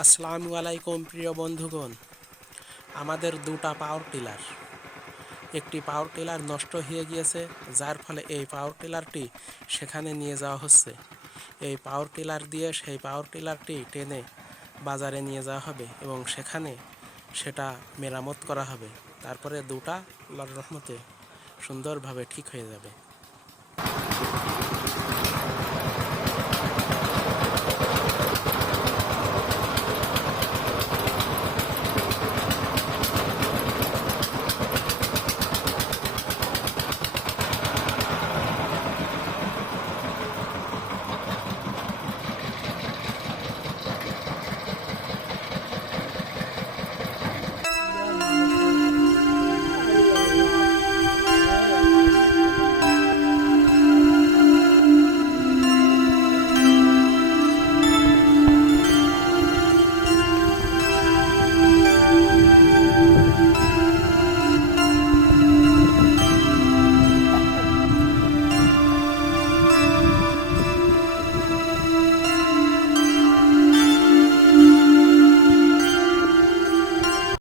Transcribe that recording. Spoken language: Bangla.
আসসালামু আলাইকুম, প্রিয় বন্ধুগণ। আমাদের দুটা পাওয়ার টিলার একটি পাওয়ার টিলার নষ্ট হয়ে গিয়েছে, যার ফলে এই পাওয়ার টিলারটি সেখানে নিয়ে যাওয়া হচ্ছে। এই পাওয়ার টিলার দিয়ে সেই পাওয়ার টিলারটি টেনে বাজারে নিয়ে যাওয়া হবে এবং সেখানে সেটা মেরামত করা হবে। তারপরে দুটা আল্লাহর রহমতে সুন্দরভাবে ঠিক হয়ে যাবে।